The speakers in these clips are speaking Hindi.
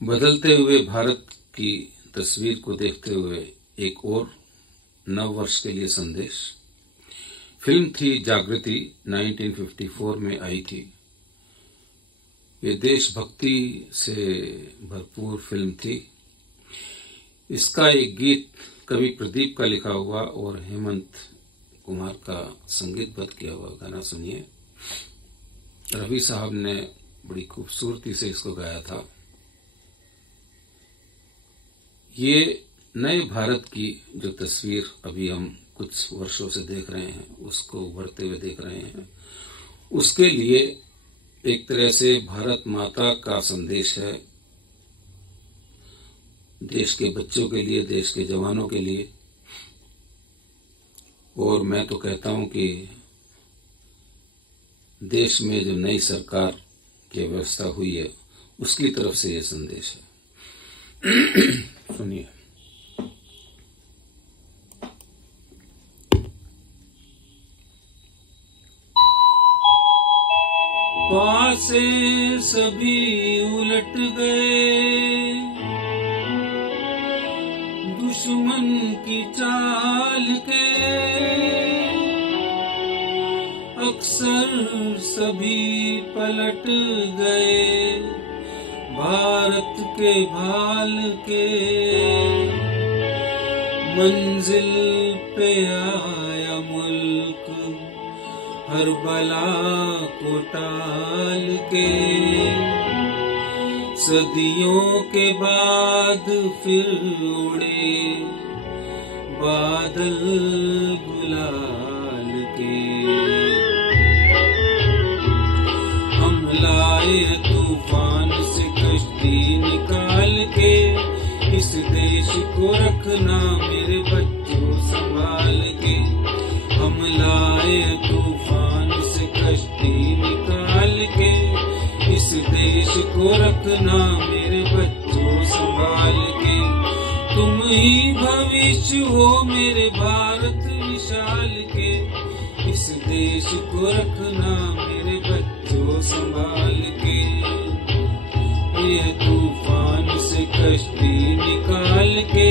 बदलते हुए भारत की तस्वीर को देखते हुए एक और नव वर्ष के लिए संदेश। फिल्म थी जागृति, 1954 में आई थी। ये देशभक्ति से भरपूर फिल्म थी। इसका एक गीत कवि प्रदीप का लिखा हुआ और हेमंत कुमार का संगीतबद्ध किया हुआ गाना सुनिए। रवि साहब ने बड़ी खूबसूरती से इसको गाया था। ये नए भारत की जो तस्वीर अभी हम कुछ वर्षों से देख रहे हैं, उसको उभरते हुए देख रहे हैं, उसके लिए एक तरह से भारत माता का संदेश है, देश के बच्चों के लिए, देश के जवानों के लिए। और मैं तो कहता हूं कि देश में जो नई सरकार की व्यवस्था हुई है, उसकी तरफ से यह संदेश है। सुनिए। पासे सभी उलट गए, दुश्मन की चाल के अक्सर सभी पलट गए, भारत के भाल के मंजिल पे आया मुल्क हर बला को टाल के, सदियों के बाद फिर उड़े बादल गुलाल के। हम लाए तूफान से कश्ती निकाल के, इस देश को रखना मेरे बच्चों संभाल के। हम लाए तूफान से कश्ती निकाल के, इस देश को रखना मेरे बच्चों संभाल के। तुम ही भविष्य हो मेरे भारत विशाल के, इस देश को रखना मेरे बच्चों संभाल के। ये तूफान से कश्ती निकाल के,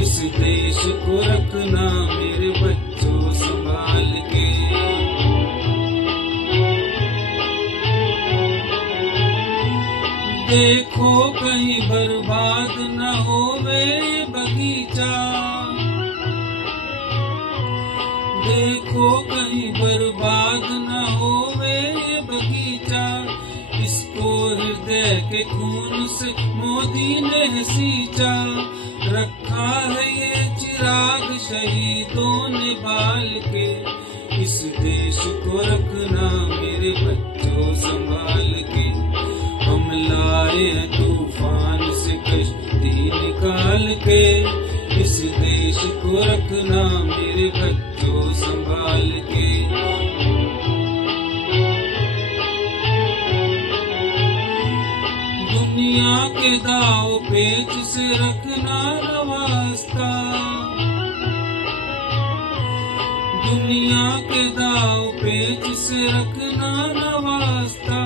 इस देश को रखना मेरे बच्चों संभाल के। देखो कहीं बर्बाद न होवे बगीचा, देखो कहीं बर्बाद न होवे बगीचा, इसको हृदय के खून से मोदी ने सींचा। रखा है ये चिराग शहीदों ने बाल के, इस देश को रखना मेरे बच्चों संभाल के। हम लाए तूफान से कश्ती निकाल के, इस देश को रखना मेरे बच्चों संभाल के। दुनिया के दाव पेच से रखना वास्ता, दुनिया के दाव पेच से रखना वास्ता।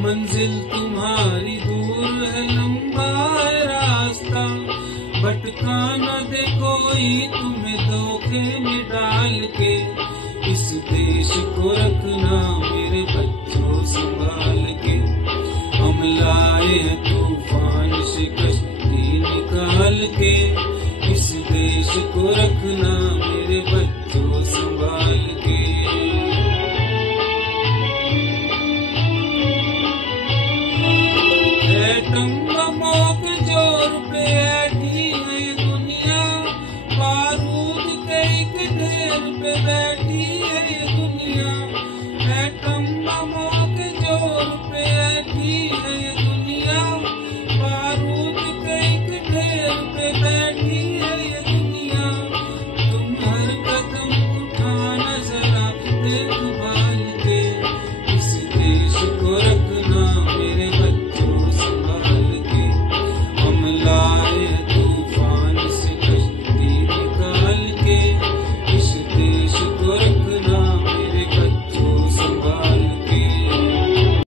मंजिल तुम्हारी दूर है, लंबा है रास्ता, भटका न दे कोई तुम्हें धोखे में डाल के। इस देश को रखना मेरे बच्चों संभाल के। हम लाए तूफान से कश्ती निकाल के, इस देश को रखना मेरे बच्चों संभाल के। एटम बमों के जोर पे